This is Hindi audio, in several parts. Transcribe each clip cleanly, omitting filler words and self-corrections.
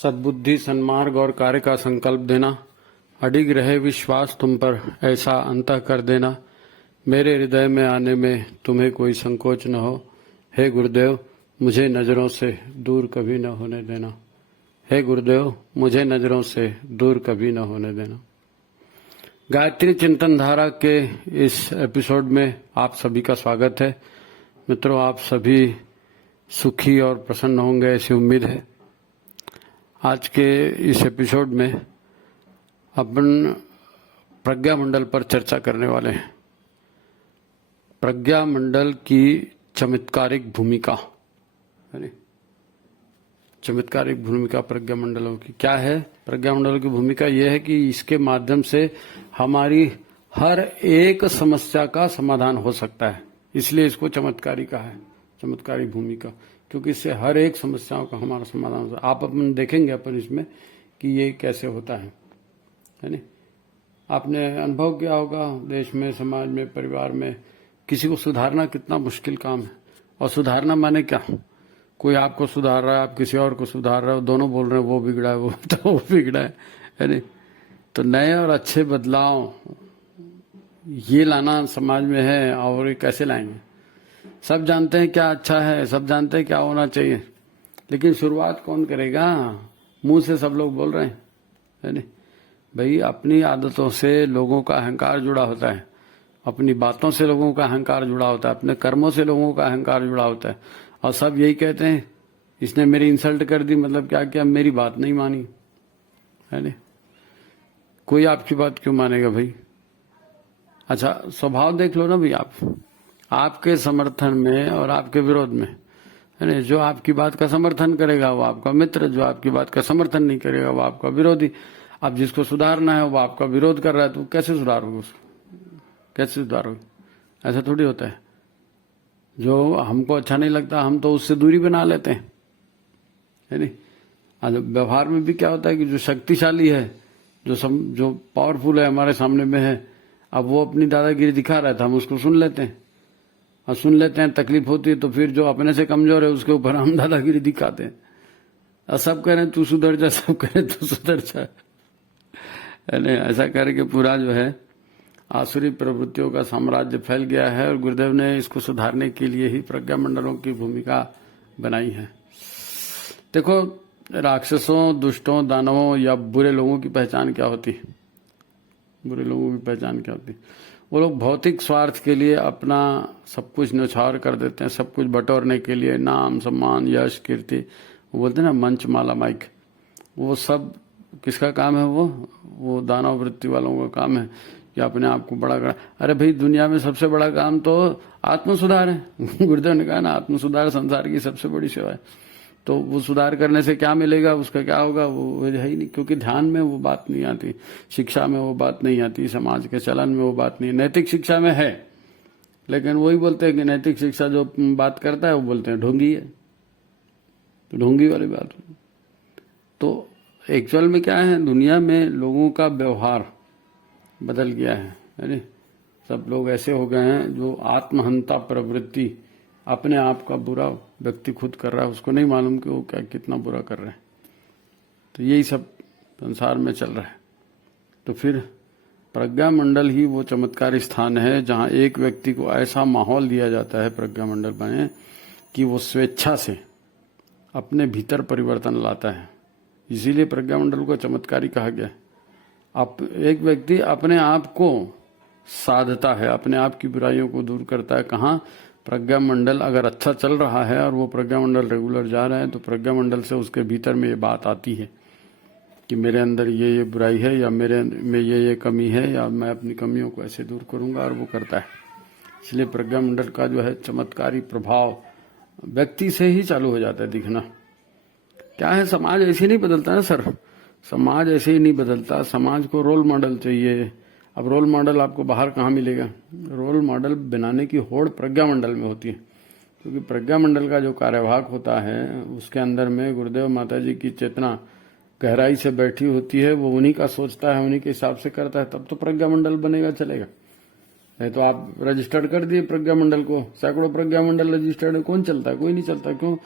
सद्बुद्धि, सन्मार्ग और कार्य का संकल्प देना, अडिग रहे विश्वास तुम पर, ऐसा अंतः कर देना। मेरे हृदय में आने में तुम्हें कोई संकोच न हो। हे गुरुदेव, मुझे नजरों से दूर कभी न होने देना। हे गुरुदेव, मुझे नजरों से दूर कभी न होने देना। गायत्री चिंतन धारा के इस एपिसोड में आप सभी का स्वागत है। मित्रों, आप सभी सुखी और प्रसन्न होंगे ऐसी उम्मीद है। आज के इस एपिसोड में अपन प्रज्ञा मंडल पर चर्चा करने वाले हैं। प्रज्ञा मंडल की चमत्कारिक भूमिका, चमत्कारिक भूमिका प्रज्ञा मंडलों की क्या है? प्रज्ञा मंडलों की भूमिका यह है कि इसके माध्यम से हमारी हर एक समस्या का समाधान हो सकता है, इसलिए इसको चमत्कारी कहा है, चमत्कारी भूमिका, क्योंकि इससे हर एक समस्याओं का हमारा समाधान होता है। आप अपन देखेंगे अपन इसमें कि ये कैसे होता है नहीं? आपने अनुभव किया होगा, देश में, समाज में, परिवार में किसी को सुधारना कितना मुश्किल काम है। और सुधारना माने क्या? कोई आपको सुधार रहा है, आप किसी और को सुधार रहे हो, दोनों बोल रहे हैं वो बिगड़ा है, वो तो वो बिगड़ा है नहीं? तो नए और अच्छे बदलाव ये लाना समाज में है, और ये कैसे लाएंगे? सब जानते हैं क्या अच्छा है, सब जानते हैं क्या होना चाहिए, लेकिन शुरुआत कौन करेगा? मुंह से सब लोग बोल रहे हैं, है नहीं भाई? अपनी आदतों से लोगों का अहंकार जुड़ा होता है, अपनी बातों से लोगों का अहंकार जुड़ा होता है, अपने कर्मों से लोगों का अहंकार जुड़ा होता है। और सब यही कहते हैं, इसने मेरी इंसल्ट कर दी, मतलब क्या किया? मेरी बात नहीं मानी, है नहीं? कोई आपकी बात क्यों मानेगा भाई? अच्छा, स्वभाव देख लो ना भाई। आपके समर्थन में और आपके विरोध में, है ना? जो आपकी बात का समर्थन करेगा वो आपका मित्र, जो आपकी बात का समर्थन नहीं करेगा वो आपका विरोधी। अब जिसको सुधारना है वो आपका विरोध कर रहा है, तो कैसे सुधारोगे उसको? कैसे सुधारोगे? ऐसा थोड़ी होता है। जो हमको अच्छा नहीं लगता हम तो उससे दूरी बना लेते हैं, है नहीं? व्यवहार में भी क्या होता है कि जो शक्तिशाली है, जो पावरफुल है हमारे सामने में है, अब वो अपनी दादागिरी दिखा रहा था, हम उसको सुन लेते हैं, और सुन लेते हैं, तकलीफ होती है तो फिर जो अपने से कमजोर है उसके ऊपर हम दादागिरी दिखाते हैं। और सब कह रहे हैं तू सुधर जा, सब कह रहे हैं तू सुधर जा, है नहीं? ऐसा करके पूरा जो है आसुरी प्रवृत्तियों का साम्राज्य फैल गया है, और गुरुदेव ने इसको सुधारने के लिए ही प्रज्ञा मंडलों की भूमिका बनाई है। देखो, राक्षसों, दुष्टों, दानवों या बुरे लोगों की पहचान क्या होती है? बुरे लोगों की पहचान क्या होती है? वो लोग भौतिक स्वार्थ के लिए अपना सब कुछ न्यौछावर कर देते हैं, सब कुछ बटोरने के लिए, नाम, सम्मान, यश, कीर्ति, वो बोलते हैं ना मंच, माला, माइक, वो सब किसका काम है? वो दानव वृत्ति वालों का काम है कि अपने आप को बड़ा कर। अरे भाई, दुनिया में सबसे बड़ा काम तो आत्म सुधार है। गुरुदेव ने कहा ना, आत्म सुधार संसार की सबसे बड़ी सेवा है। तो वो सुधार करने से क्या मिलेगा, उसका क्या होगा, वो है ही नहीं, क्योंकि ध्यान में वो बात नहीं आती, शिक्षा में वो बात नहीं आती, समाज के चलन में वो बात नहीं। नैतिक शिक्षा में है, लेकिन वही बोलते हैं कि नैतिक शिक्षा जो बात करता है वो बोलते हैं ढोंगी है, तो ढोंगी वाली बात। तो एक्चुअल में क्या है, दुनिया में लोगों का व्यवहार बदल गया है नहीं? सब लोग ऐसे हो गए हैं जो आत्महंता प्रवृत्ति, अपने आप का बुरा व्यक्ति खुद कर रहा है, उसको नहीं मालूम कि वो क्या कितना बुरा कर रहे हैं। तो यही सब संसार में चल रहा है। तो फिर प्रज्ञा मंडल ही वो चमत्कारी स्थान है जहां एक व्यक्ति को ऐसा माहौल दिया जाता है प्रज्ञा मंडल में कि वो स्वेच्छा से अपने भीतर परिवर्तन लाता है। इसीलिए प्रज्ञा मंडल को चमत्कारी कहा गया है। एक व्यक्ति अपने आप को साधता है, अपने आप की बुराइयों को दूर करता है। कहाँ? प्रज्ञा मंडल अगर अच्छा चल रहा है और वो प्रज्ञा मंडल रेगुलर जा रहा है, तो प्रज्ञा मंडल से उसके भीतर में ये बात आती है कि मेरे अंदर ये बुराई है, या मेरे में ये कमी है, या मैं अपनी कमियों को ऐसे दूर करूंगा, और वो करता है। इसलिए प्रज्ञा मंडल का जो है चमत्कारी प्रभाव व्यक्ति से ही चालू हो जाता है दिखना। क्या है, समाज ऐसे नहीं बदलता ना सर, समाज ऐसे ही नहीं बदलता। समाज को रोल मॉडल चाहिए। अब रोल मॉडल आपको बाहर कहाँ मिलेगा? रोल मॉडल बनाने की होड़ प्रज्ञा मंडल में होती है, क्योंकि प्रज्ञा मंडल का जो कार्यवाहक होता है उसके अंदर में गुरुदेव माता जी की चेतना गहराई से बैठी होती है। वो उन्हीं का सोचता है, उन्हीं के हिसाब से करता है, तब तो प्रज्ञा मंडल बनेगा, चलेगा। नहीं तो आप रजिस्टर्ड कर दिए प्रज्ञा मंडल को, सैकड़ों प्रज्ञा मंडल रजिस्टर्ड है, कौन चलता है? कोई नहीं चलता। क्यों?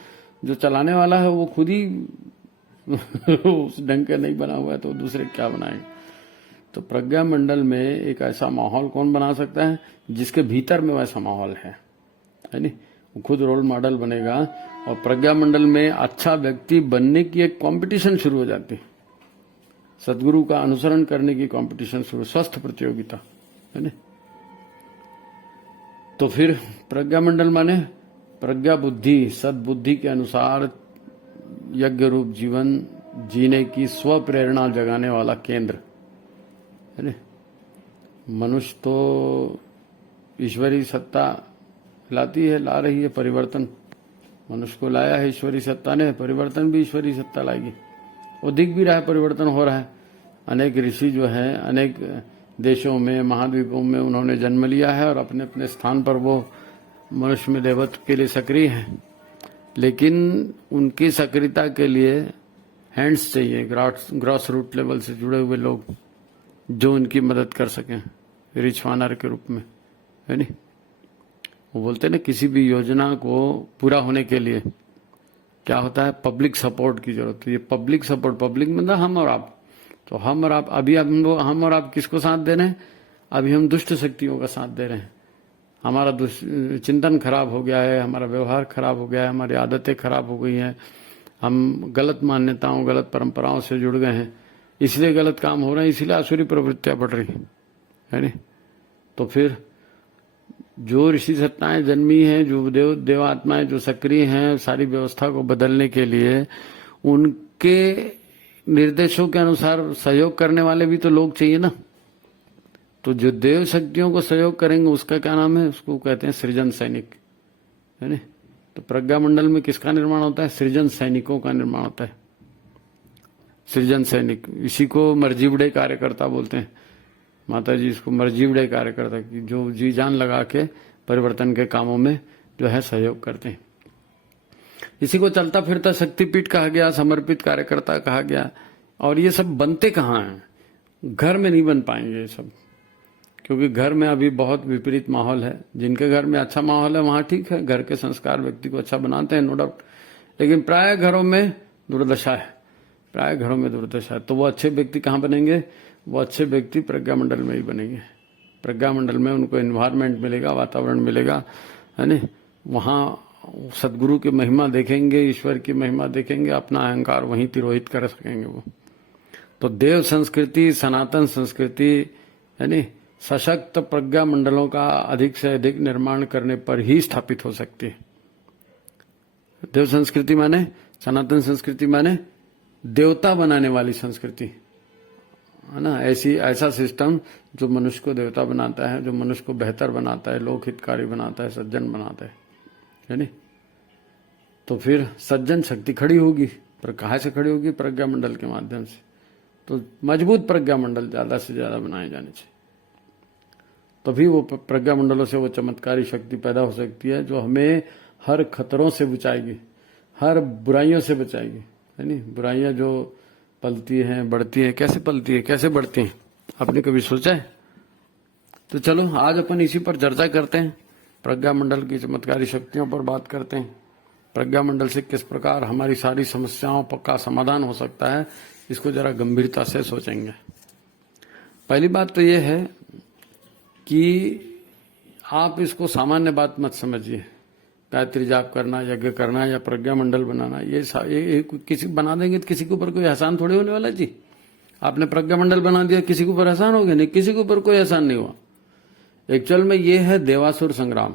जो चलाने वाला है वो खुद ही उस ढंग का नहीं बना हुआ है तो दूसरे क्या बनाएंगे। तो प्रज्ञा मंडल में एक ऐसा माहौल कौन बना सकता है जिसके भीतर में वैसा माहौल है नहीं, वो खुद रोल मॉडल बनेगा। और प्रज्ञा मंडल में अच्छा व्यक्ति बनने की एक कंपटीशन शुरू हो जाती है, सदगुरु का अनुसरण करने की कंपटीशन शुरू, स्वस्थ प्रतियोगिता है ना। तो फिर प्रज्ञा मंडल माने प्रज्ञा बुद्धि, सद्बुद्धि के अनुसार यज्ञ रूप जीवन जीने की स्व प्रेरणा जगाने वाला केंद्र है ना। मनुष्य तो ईश्वरी सत्ता लाती है, ला रही है परिवर्तन, मनुष्य को लाया है ईश्वरी सत्ता ने, परिवर्तन भी ईश्वरी सत्ता लाएगी। वो दिख भी रहा है, परिवर्तन हो रहा है। अनेक ऋषि जो हैं अनेक देशों में महाद्वीपों में उन्होंने जन्म लिया है और अपने अपने स्थान पर वो मनुष्य में देवत्व के लिए सक्रिय हैं, लेकिन उनकी सक्रियता के लिए हैंड्स चाहिए, ग्रॉस रूट लेवल से जुड़े हुए लोग जो उनकी मदद कर सकें रिचवानर के रूप में है नहीं। वो बोलते हैं ना किसी भी योजना को पूरा होने के लिए क्या होता है, पब्लिक सपोर्ट की जरूरत है। ये पब्लिक सपोर्ट, पब्लिक मतलब हम और आप, तो हम और आप, अभी हम और आप किसको साथ दे रहे हैं, अभी हम दुष्ट शक्तियों का साथ दे रहे हैं। हमारा चिंतन खराब हो गया है, हमारा व्यवहार खराब हो गया है, हमारी आदतें खराब हो गई हैं, हम गलत मान्यताओं गलत परंपराओं से जुड़ गए हैं, इसलिए गलत काम हो रहे हैं, इसलिए आसुरी प्रवृत्तियां बढ़ रही है नहीं। तो फिर जो ऋषि सत्ताएं जन्मी हैं, जो देवात्माएं जो सक्रिय हैं सारी व्यवस्था को बदलने के लिए, उनके निर्देशों के अनुसार सहयोग करने वाले भी तो लोग चाहिए ना। तो जो देव शक्तियों को सहयोग करेंगे उसका क्या नाम है, उसको कहते हैं सृजन सैनिक है ना। तो प्रज्ञा मंडल में किसका निर्माण होता है, सृजन सैनिकों का निर्माण होता है। सृजन सैनिक, इसी को मर्जीवड़े कार्यकर्ता बोलते हैं। माता जी इसको मर्जीवड़े कार्यकर्ता की, जो जी जान लगा के परिवर्तन के कामों में जो है सहयोग करते हैं। इसी को चलता फिरता शक्तिपीठ कहा गया, समर्पित कार्यकर्ता कहा गया। और ये सब बनते कहाँ हैं, घर में नहीं बन पाएंगे ये सब, क्योंकि घर में अभी बहुत विपरीत माहौल है। जिनके घर में अच्छा माहौल है वहां ठीक है, घर के संस्कार व्यक्ति को अच्छा बनाते हैं, नो डाउट। लेकिन प्राय घरों में दुर्दशा है, प्राय घरों में दुर्दशा है। तो वो अच्छे व्यक्ति कहाँ बनेंगे, वो अच्छे व्यक्ति प्रज्ञा मंडल में ही बनेंगे। प्रज्ञा मंडल में उनको एनवायरमेंट मिलेगा, वातावरण मिलेगा है ना। वहाँ सदगुरु की महिमा देखेंगे, ईश्वर की महिमा देखेंगे, अपना अहंकार वहीं तिरोहित कर सकेंगे वो। तो देव संस्कृति, सनातन संस्कृति यानी सशक्त प्रज्ञा मंडलों का अधिक से अधिक निर्माण करने पर ही स्थापित हो सकती है। देव संस्कृति माने, सनातन संस्कृति माने देवता बनाने वाली संस्कृति है ना। ऐसा सिस्टम जो मनुष्य को देवता बनाता है, जो मनुष्य को बेहतर बनाता है, लोक हितकारी बनाता है, सज्जन बनाता है नहीं। तो फिर सज्जन शक्ति खड़ी होगी, पर कहाँ से खड़ी होगी, प्रज्ञा मंडल के माध्यम से। तो मजबूत प्रज्ञा मंडल ज्यादा से ज्यादा बनाए जाने चाहिए, तभी वो प्रज्ञा मंडलों से वो चमत्कारी शक्ति पैदा हो सकती है जो हमें हर खतरों से बचाएगी, हर बुराइयों से बचाएगी है नहीं। बुराइयां जो पलती हैं, बढ़ती हैं, कैसे पलती है, कैसे बढ़ती हैं, आपने कभी सोचा है? तो चलो आज अपन इसी पर चर्चा करते हैं, प्रज्ञा मंडल की चमत्कारी शक्तियों पर बात करते हैं। प्रज्ञा मंडल से किस प्रकार हमारी सारी समस्याओं का समाधान हो सकता है, इसको जरा गंभीरता से सोचेंगे। पहली बात तो ये है कि आप इसको सामान्य बात मत समझिए, गायत्री जाप करना, यज्ञ करना या प्रज्ञा मंडल बनाना, ये किसी बना देंगे तो किसी के ऊपर कोई एहसान थोड़ी होने वाला जी। आपने प्रज्ञा मंडल बना दिया, किसी के ऊपर एहसान हो गया? नहीं, किसी के ऊपर कोई एहसान नहीं हुआ। एक्चुअल में ये है देवासुर संग्राम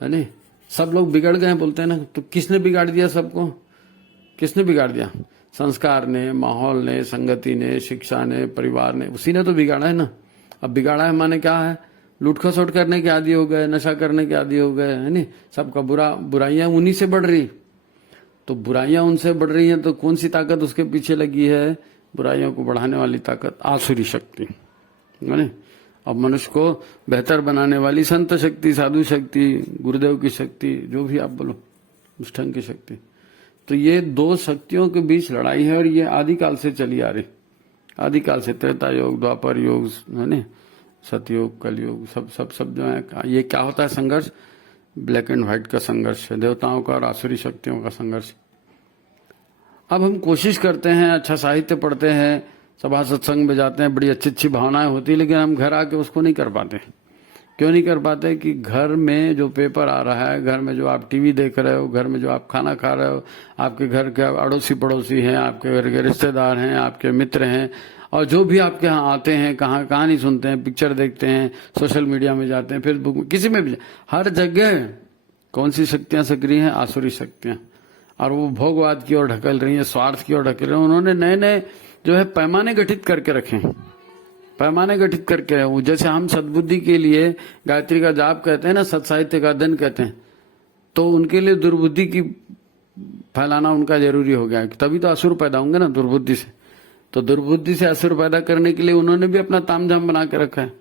है नहीं। सब लोग बिगड़ गए बोलते हैं ना, तो किसने बिगाड़ दिया सबको, किसने बिगाड़ दिया? संस्कार ने, माहौल ने, संगति ने, शिक्षा ने, परिवार ने, उसी ने तो बिगाड़ा है ना। अब बिगाड़ा है माने क्या है, लूट खसोट करने के आदी हो गए, नशा करने के आदी हो गए है नहीं। सबका बुराइयां उन्हीं से बढ़ रही। तो बुराइयां उनसे बढ़ रही हैं तो कौन सी ताकत उसके पीछे लगी है? बुराइयों को बढ़ाने वाली ताकत, आसुरी शक्ति है नहीं। अब मनुष्य को बेहतर बनाने वाली संत शक्ति, साधु शक्ति, गुरुदेव की शक्ति, जो भी आप बोलो, उस ढंग की शक्ति। तो ये दो शक्तियों के बीच लड़ाई है और ये आदिकाल से चली आ रही, आदिकाल से, त्रेता योग, द्वापर योग है ना, सतयुग, कलयुग, सब जो है। ये क्या होता है संघर्ष? ब्लैक एंड व्हाइट का संघर्ष है, देवताओं का और आसुरी शक्तियों का संघर्ष। अब हम कोशिश करते हैं, अच्छा साहित्य पढ़ते हैं, सभा सत्संग में जाते हैं, बड़ी अच्छी अच्छी भावनाएं होती है, लेकिन हम घर आके उसको नहीं कर पाते। क्यों नहीं कर पाते? कि घर में जो पेपर आ रहा है, घर में जो आप टीवी देख रहे हो, घर में जो आप खाना खा रहे हो, आपके घर के अड़ोसी पड़ोसी हैं, आपके घर के रिश्तेदार हैं, आपके मित्र हैं, और जो भी आपके यहाँ आते हैं, कहाँ कहानी सुनते हैं, पिक्चर देखते हैं, सोशल मीडिया में जाते हैं, फेसबुक में, किसी में भी, हर जगह कौन सी शक्तियां सक्रिय हैं? आसुरी शक्तियां। और वो भोगवाद की ओर ढकल रही है, स्वार्थ की ओर ढकल रही है। उन्होंने नए नए जो है पैमाने गठित करके रखे हैं, पैमाने गठित करके। वो जैसे हम सद्बुद्धि के लिए गायत्री का जाप कहते हैं ना, सत्साहित्य का अध्ययन कहते हैं, तो उनके लिए दुर्बुद्धि की फैलाना उनका जरूरी हो गया है। तभी तो असुर पैदा होंगे ना दुर्बुद्धि से। तो दुर्बुद्धि से असुर पैदा करने के लिए उन्होंने भी अपना तामझाम बना के रखा है।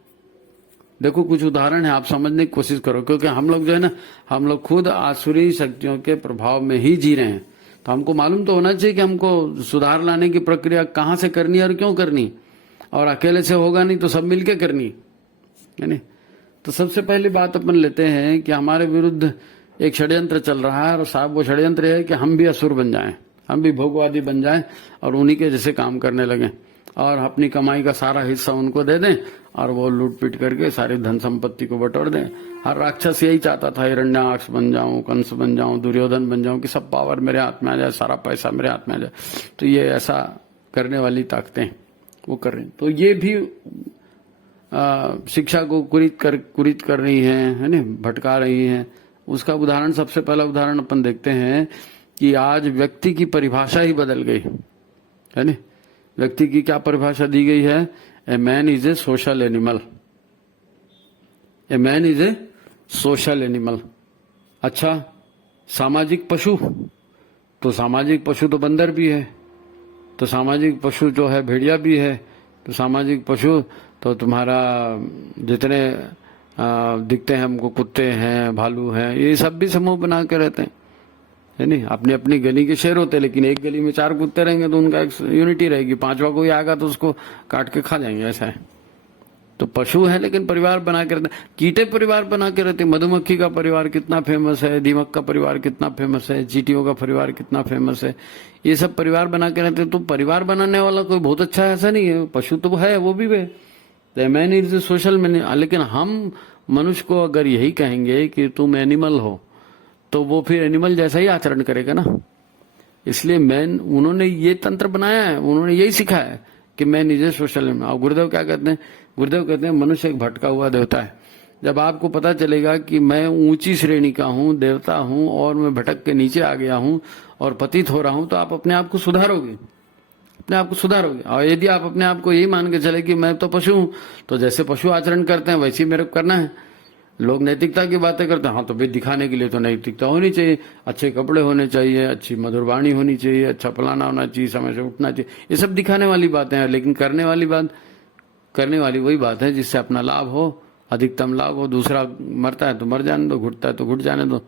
देखो कुछ उदाहरण है, आप समझने की कोशिश करो, क्योंकि हम लोग जो है ना, हम लोग खुद आसुरी शक्तियों के प्रभाव में ही जी रहे हैं। तो हमको मालूम तो होना चाहिए कि हमको सुधार लाने की प्रक्रिया कहाँ से करनी है और क्यों करनी, और अकेले से होगा नहीं तो सब मिलके करनी है नहीं। तो सबसे पहली बात अपन लेते हैं कि हमारे विरुद्ध एक षड्यंत्र चल रहा है, और साहब वो षड्यंत्र है कि हम भी असुर बन जाएं, हम भी भोगवादी बन जाएं और उन्हीं के जैसे काम करने लगें, और अपनी कमाई का सारा हिस्सा उनको दे दें, और वो लूट पीट करके सारी धन संपत्ति को बटोर दें। हर राक्षस यही चाहता था, हिरण्याक्ष बन जाऊं, कंस बन जाऊं, दुर्योधन बन जाऊं, कि सब पावर मेरे हाथ में आ जाए, सारा पैसा मेरे हाथ में आ जाए। तो ये ऐसा करने वाली ताकतें वो कर रही हैं। तो ये भी शिक्षा को कुरीत कर रही है ना, भटका रही है। उसका उदाहरण, सबसे पहला उदाहरण अपन देखते हैं कि आज व्यक्ति की परिभाषा ही बदल गई है ना। व्यक्ति की क्या परिभाषा दी गई है? A man is a social animal, a man is a social animal. अच्छा, सामाजिक पशु, तो सामाजिक पशु तो बंदर भी है, तो सामाजिक पशु जो है भेड़िया भी है, तो सामाजिक पशु तो तुम्हारा जितने दिखते हैं हमको, कुत्ते हैं, भालू हैं, ये सब भी समूह बना के रहते हैं, है नहीं। अपनी अपनी गली के शेर होते हैं, लेकिन एक गली में 4 कुत्ते रहेंगे तो उनका एक यूनिटी रहेगी, 5वां कोई आएगा तो उसको काट के खा जाएंगे, ऐसा है। तो पशु है लेकिन परिवार बना के रहते हैं। कीटे परिवार बना के रहते हैं। मधुमक्खी का परिवार कितना फेमस है, दीमक का परिवार कितना फेमस है, चींटियों का परिवार कितना फेमस है, ये सब परिवार बना के रहते हैं। तो परिवार बनाने वाला कोई बहुत अच्छा है ऐसा नहीं है, पशु तो है, वो भी है। Man is social man. लेकिन हम मनुष्य को अगर यही कहेंगे कि तुम एनिमल हो, तो वो फिर एनिमल जैसा ही आचरण करेगा ना। इसलिए मैन, उन्होंने ये तंत्र बनाया है, उन्होंने यही सिखाया है कि man is a social animal. और गुरुदेव क्या कहते हैं? गुरुदेव कहते हैं मनुष्य एक भटका हुआ देवता है। जब आपको पता चलेगा कि मैं ऊंची श्रेणी का हूं, देवता हूं, और मैं भटक के नीचे आ गया हूं और पतित हो रहा हूं, तो आप अपने आप को सुधारोगे, अपने आप को सुधारोगे। और यदि आप अपने आप को यही मान के चले कि मैं तो पशु हूं, तो जैसे पशु आचरण करते हैं वैसे ही मेरे को करना है। लोग नैतिकता की बातें करते हैं, हाँ तो भाई दिखाने के लिए तो नैतिकता होनी चाहिए, अच्छे कपड़े होने चाहिए, अच्छी मधुरवाणी होनी चाहिए, अच्छा फलाना होना चाहिए, समय से उठना चाहिए, ये सब दिखाने वाली बातें हैं। लेकिन करने वाली वही बात है जिससे अपना लाभ हो, अधिकतम लाभ हो। दूसरा मरता है तो मर जाने दो, घुटता है तो घुट जाने दो।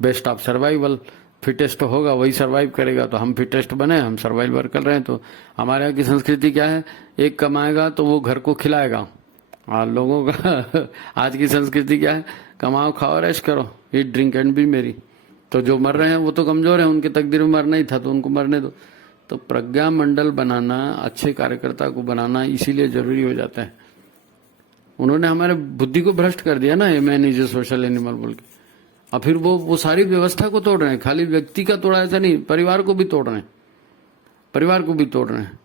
बेस्ट ऑफ सर्वाइवल, फिटेस्ट होगा वही सर्वाइव करेगा। तो हम फिटेस्ट बने, हम सर्वाइवर कर रहे हैं। तो हमारे यहाँ की संस्कृति क्या है? एक कमाएगा तो वो घर को खिलाएगा। और लोगों का आज की संस्कृति क्या है? कमाओ, खाओ, ऐश करो, ईट ड्रिंक एंड बी मेरी। तो जो मर रहे हैं वो तो कमजोर है, उनकी तकदीर में मरना ही था तो उनको मरने दो। तो प्रज्ञा मंडल बनाना, अच्छे कार्यकर्ता को बनाना इसीलिए जरूरी हो जाता है। उन्होंने हमारे बुद्धि को भ्रष्ट कर दिया ना, man is a social animal बोल के। और फिर वो सारी व्यवस्था को तोड़ रहे हैं। खाली व्यक्ति का तोड़ा ऐसा नहीं, परिवार को भी तोड़ रहे हैं, परिवार को भी तोड़ रहे हैं।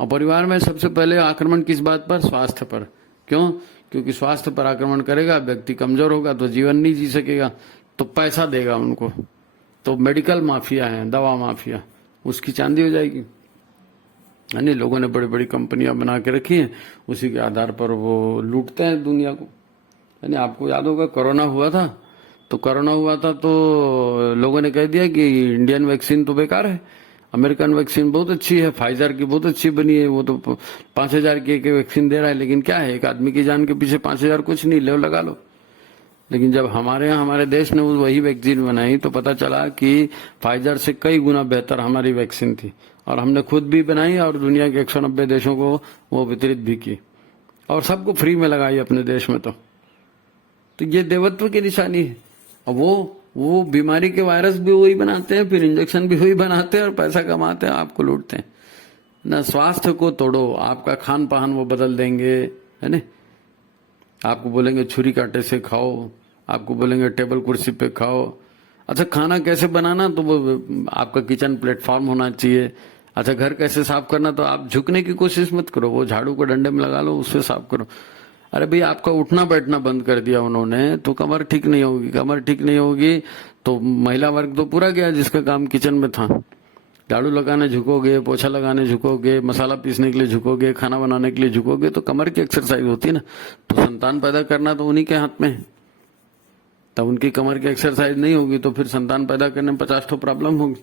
और परिवार में सबसे पहले आक्रमण किस बात पर? स्वास्थ्य पर। क्यों? क्योंकि स्वास्थ्य पर आक्रमण करेगा, व्यक्ति कमजोर होगा तो जीवन नहीं जी सकेगा, तो पैसा देगा उनको। तो मेडिकल माफिया है, दवा माफिया, उसकी चांदी हो जाएगी। यानी लोगों ने बड़ी बड़ी कंपनियां बना के रखी हैं, उसी के आधार पर वो लूटते हैं दुनिया को। यानी आपको याद होगा कोरोना हुआ था, तो लोगों ने कह दिया कि इंडियन वैक्सीन तो बेकार है, अमेरिकन वैक्सीन बहुत अच्छी है, फाइजर की बहुत अच्छी बनी है, वो तो 5,000 की एक वैक्सीन दे रहा है। लेकिन क्या है, एक आदमी की जान के पीछे 5,000 कुछ नहीं, लो लगा लो। लेकिन जब हमारे यहाँ हमारे देश ने वही वैक्सीन बनाई तो पता चला कि फाइजर से कई गुना बेहतर हमारी वैक्सीन थी। और हमने खुद भी बनाई और दुनिया के 190 देशों को वो वितरित भी की, और सबको फ्री में लगाई अपने देश में। तो ये देवत्व की निशानी है। और वो वो बीमारी के वायरस भी वही बनाते हैं, फिर इंजेक्शन भी वही बनाते हैं और पैसा कमाते हैं, आपको लूटते हैं ना। स्वास्थ्य को तोड़ो, आपका खान पान वो बदल देंगे, है ना। आपको बोलेंगे छुरी कांटे से खाओ, आपको बोलेंगे टेबल कुर्सी पे खाओ। अच्छा, खाना कैसे बनाना, तो वो आपका किचन प्लेटफॉर्म होना चाहिए। अच्छा, घर कैसे साफ करना, तो आप झुकने की कोशिश मत करो, वो झाड़ू को डंडे में लगा लो, उससे साफ करो। अरे भाई, आपका उठना बैठना बंद कर दिया उन्होंने, तो कमर ठीक नहीं होगी। कमर ठीक नहीं होगी तो महिला वर्ग तो पूरा गया, जिसका काम किचन में था। झाड़ू लगाने झुकोगे, पोछा लगाने झुकोगे, मसाला पीसने के लिए झुकोगे, खाना बनाने के लिए झुकोगे, तो कमर की एक्सरसाइज होती है ना। तो संतान पैदा करना तो उन्हीं के हाथ में है। तब उनकी कमर की एक्सरसाइज नहीं होगी तो फिर संतान पैदा करने में 50 ठो प्रॉब्लम होगी।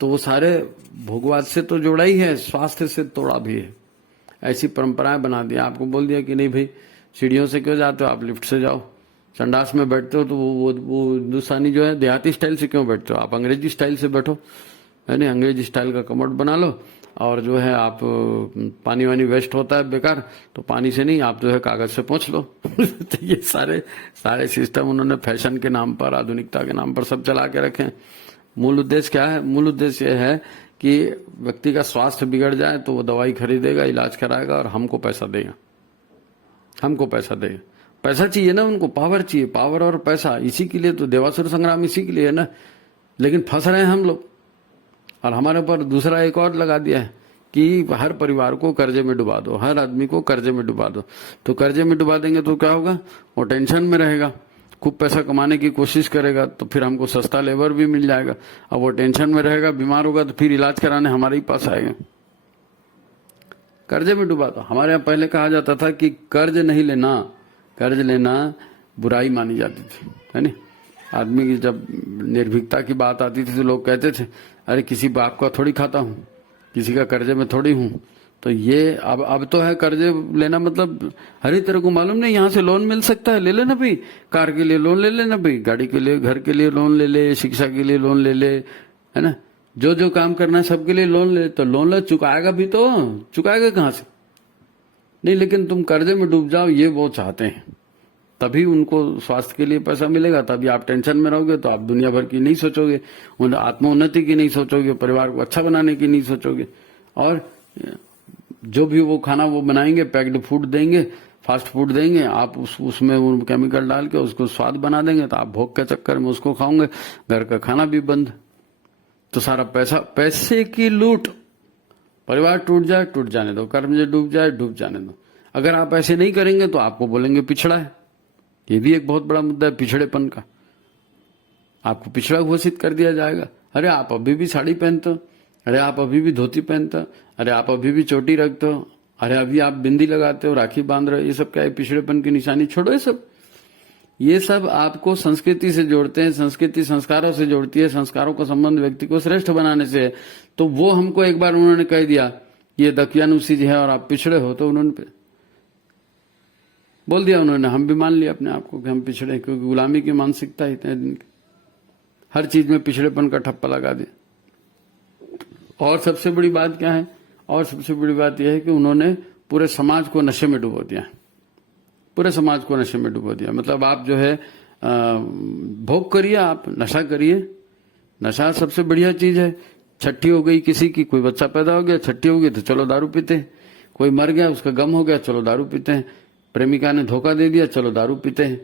तो वो सारे भोगवाद से तो जोड़ा ही है, स्वास्थ्य से तोड़ा भी है। ऐसी परंपराएं बना दी। आपको बोल दिया कि नहीं भाई, सीढ़ियों से क्यों जाते हो, आप लिफ्ट से जाओ। संडास में बैठते हो तो वो हिंदुस्तानी जो है देहाती स्टाइल से क्यों बैठते हो, आप अंग्रेजी स्टाइल से बैठो, है ना। अंग्रेजी स्टाइल का कमोड बना लो, और जो है आप पानी वानी वेस्ट होता है बेकार, तो पानी से नहीं, आप जो है कागज से पोंछ लो। तो ये सारे सिस्टम उन्होंने फैशन के नाम पर, आधुनिकता के नाम पर सब चला के रखे हैं। मूल उद्देश्य क्या है? मूल उद्देश्य यह है कि व्यक्ति का स्वास्थ्य बिगड़ जाए तो वो दवाई खरीदेगा, इलाज कराएगा और हमको पैसा देगा। हमको पैसा देगा। पैसा चाहिए ना उनको, पावर चाहिए, पावर और पैसा। इसी के लिए तो देवासुर संग्राम इसी के लिए है ना। लेकिन फंस रहे हैं हम लोग, और हमारे ऊपर दूसरा एक और लगा दिया है कि हर परिवार को कर्जे में डुबा दो, हर आदमी को कर्जे में डुबा दो। तो कर्जे में डुबा देंगे तो क्या होगा, वो टेंशन में रहेगा, खूब पैसा कमाने की कोशिश करेगा, तो फिर हमको सस्ता लेबर भी मिल जाएगा। अब वो टेंशन में रहेगा, बीमार होगा, तो फिर इलाज कराने हमारे ही पास आएगा। कर्जे में डुबा दो। हमारे यहाँ पहले कहा जाता था कि कर्ज नहीं लेना, कर्ज लेना बुराई मानी जाती थी, है ना। आदमी की जब निर्भीकता की बात आती थी तो लोग कहते थे, अरे किसी बाप का थोड़ी खाता हूँ, किसी का कर्जे में थोड़ी हूँ। तो ये अब तो है कर्जे लेना, मतलब हर तरह को मालूम नहीं, यहाँ से लोन मिल सकता है, ले लेना भाई। कार के लिए लोन ले लेना भाई, गाड़ी के लिए, घर के लिए लोन ले ले, शिक्षा के लिए लोन ले ले, है ना। जो जो काम करना है सबके लिए लोन ले। तो लोन ले, चुकाएगा भी तो, चुकाएगा कहाँ से? नहीं, लेकिन तुम कर्जे में डूब जाओ, ये वो चाहते हैं। तभी उनको स्वास्थ्य के लिए पैसा मिलेगा। तभी आप टेंशन में रहोगे तो आप दुनिया भर की नहीं सोचोगे, आत्मोन्नति की नहीं सोचोगे, परिवार को अच्छा बनाने की नहीं सोचोगे। और जो भी वो खाना वो बनाएंगे, पैक्ड फूड देंगे, फास्ट फूड देंगे, आप उसमें वो केमिकल डाल के उसको स्वाद बना देंगे, तो आप भोग के चक्कर में उसको खाओगे। घर का खाना भी बंद। तो सारा पैसे की लूट। परिवार टूट जाए, टूट जाने दो, कर्म जो डूब जाए, डूब जाने दो। अगर आप ऐसे नहीं करेंगे तो आपको बोलेंगे पिछड़ा है। ये भी एक बहुत बड़ा मुद्दा है, पिछड़ेपन का। आपको पिछड़ा घोषित कर दिया जाएगा। अरे आप अभी भी साड़ी पहनते हो, अरे आप अभी भी धोती पहनते हो, अरे आप अभी भी चोटी रखते हो, अरे अभी आप बिंदी लगाते हो, राखी बांध रहे हो। ये सब क्या है? पिछड़ेपन की निशानी। छोड़ो ये सब आपको संस्कृति से जोड़ते हैं। संस्कृति संस्कारों से जोड़ती है। संस्कारों का संबंध व्यक्ति को श्रेष्ठ बनाने से है। तो वो हमको एक बार उन्होंने कह दिया ये दकियानुसी है और आप पिछड़े हो, तो उन्होंने बोल दिया, उन्होंने हम भी मान लिया अपने आप को कि हम पिछड़े, क्योंकि गुलामी की मानसिकता इतने दिन की, हर चीज में पिछड़ेपन का ठप्पा लगा दिया। और सबसे बड़ी बात क्या है? और सबसे बड़ी बात यह है कि उन्होंने पूरे समाज को नशे में डुबो दिया। पूरे समाज को नशे में डुबो दिया। मतलब आप जो है भोग करिए, आप नशा करिए। नशा सबसे बढ़िया चीज है। छठी हो गई किसी की, कोई बच्चा पैदा हो गया, छठी हो गई तो चलो दारू पीते हैं। कोई मर गया, उसका गम हो गया, चलो दारू पीते हैं। प्रेमिका ने धोखा दे दिया, चलो दारू पीते हैं।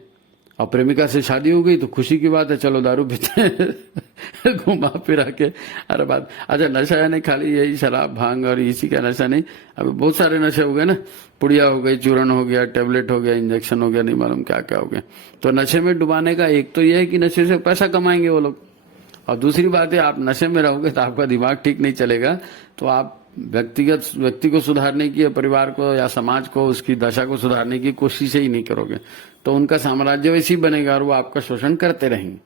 और प्रेमिका से शादी हो गई तो खुशी की बात है, चलो दारू पीते हैं। घुमा फिरा के अरे बात। अच्छा, नशा है नहीं खाली यही शराब भांग और इसी का नशा नहीं, अभी बहुत सारे नशे हो गए ना। पुड़िया हो गई, चूरन हो गया, टेबलेट हो गया, इंजेक्शन हो गया, नहीं मालूम क्या क्या हो गया। तो नशे में डुबाने का एक तो यह है कि नशे से पैसा कमाएंगे वो लोग, और दूसरी बात है आप नशे में रहोगे तो आपका दिमाग ठीक नहीं चलेगा। तो आप व्यक्ति को सुधारने की, परिवार को या समाज को, उसकी दशा को सुधारने की कोशिश ही नहीं करोगे, तो उनका साम्राज्य वैसे ही बनेगा और वो आपका शोषण करते रहेंगे।